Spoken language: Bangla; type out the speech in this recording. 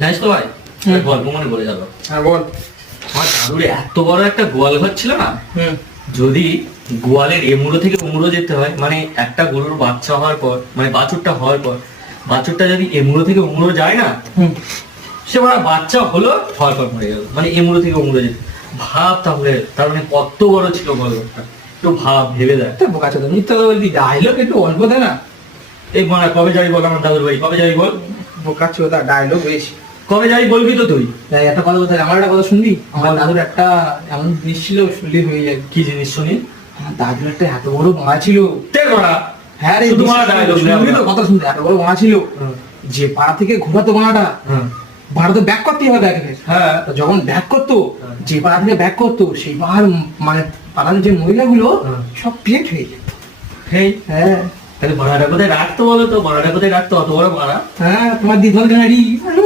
জানিস তো ভাই, গল্প মনে পড়ে গেল। হ্যাঁ বল। আমার দাদুর এত বড় একটা গোয়াল ঘর ছিল না, হুম। যদি গোয়ালের এমুড়ো থেকে উমুড়ো যেতে হয়, মানে একটা গরুর বাচ্চা হওয়ার পর, মানে বাছুরটা হওয়ার পর, বাছুরটা যদি এমুড়ো থেকে উমুড়ো যায় না, হুম। সে মানে বাচ্চা হলো হওয়ার পর মরে গেল, মানে এমুড়ো থেকে উমুড়ো যেতে। ভাব তাহলে তার মানে কত বড় ছিল গল্পটা, একটু ভাব ভেবে দেয়। তো বোকা চোদা মিথ্যা কথা বলবি, ডায়লগ একটু অল্প দে না। এই মানে কবে যাবি বল আমার দাদুর বাড়ি, কবে যাবি বল? বোকা চোদা ডায়লগ বেশি। কবে যাবি বলবি তো তুই? তাই একটা কথা বলতে, আমার একটা কথা শুনবি? আমার দাদুর একটা এমন জিনিস ছিল, শুনলি হয়ে যায়। কি জিনিস শুনি? আমার দাদুর একটা এত বড় বাঁধা ছিল। তেল করা। হ্যাঁ রে, শুধু মারা dialogue নেই শুনবি তো, আমরা। কথা শুনতে এত বড় বাঁধা ছিল যে পাড়া থেকে ঘোরাতো বাঁধাটা, ভাড়া তো ব্যাক করতেই হবে ব্যাকে। হ্যাঁ। তো যখন ব্যাক করতো, যে পাড়া থেকে ব্যাক করতো সেই পাড়ার মানে পাড়ার যে মহিলাগুলো সব পেট হয়ে যেত। হেই, হ্যাঁ তাহলে ভাড়াটা কোথায় রাখতো বলো তো? ভাড়াটা কোথায় রাখতো অত বড় ভাড়া? হ্যাঁ, তোমার দিদি